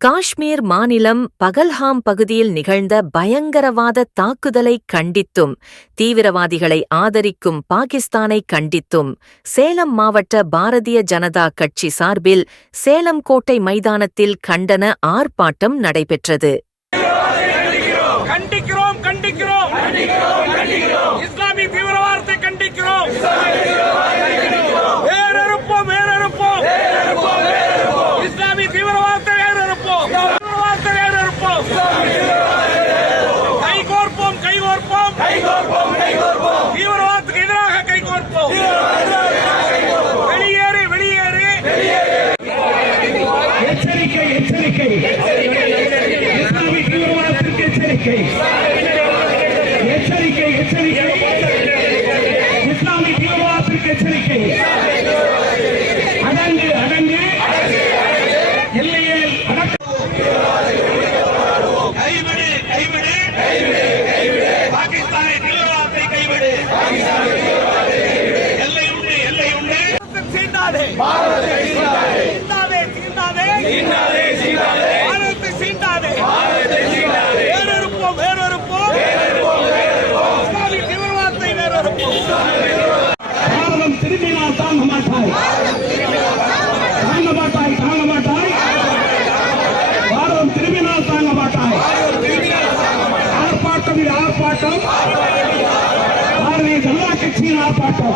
காஷ்மீர் மாநிலம் பகல்ஹாம் பகுதியில் நிகழ்ந்த பயங்கரவாத தாக்குதலை கண்டித்தும் தீவிரவாதிகளை ஆதரிக்கும் பாகிஸ்தானை கண்டித்தும் சேலம் மாவட்ட பாரதிய ஜனதா கட்சி சார்பில் சேலம் கோட்டை மைதானத்தில் கண்டன ஆர்ப்பாட்டம் நடைபெற்றது. தீவிரவாதத்துக்கு எதிராக கைகோர்ப்போம் வெளியேறு வெளியேறு எச்சரிக்கை எச்சரிக்கை இஸ்லாமிய தீவிரவாதத்திற்கு எச்சரிக்கை எச்சரிக்கை எச்சரிக்கை இஸ்லாமிய தீவிரவாதத்திற்கு எச்சரிக்கை சீண்டாதே சீண்டாதே சீண்டாதே பாரதத்தை சீண்டாதே வேறறுப்போம் வேறறுப்போம் இஸ்லாமிய தீவிரவாதத்தை வேறறுப்போம் பாரதம் திரும்பினால் தாங்க மாட்டாய். தாங்க மாட்டாய் தாங்க மாட்டாய். பாரதம் திரும்பினால் தாங்க மாட்டாய். ஆர்ப்பாட்டம் இது ஆர்ப்பாட்டம். பாரதிய ஜனதா கட்சியின் ஆர்ப்பாட்டம்.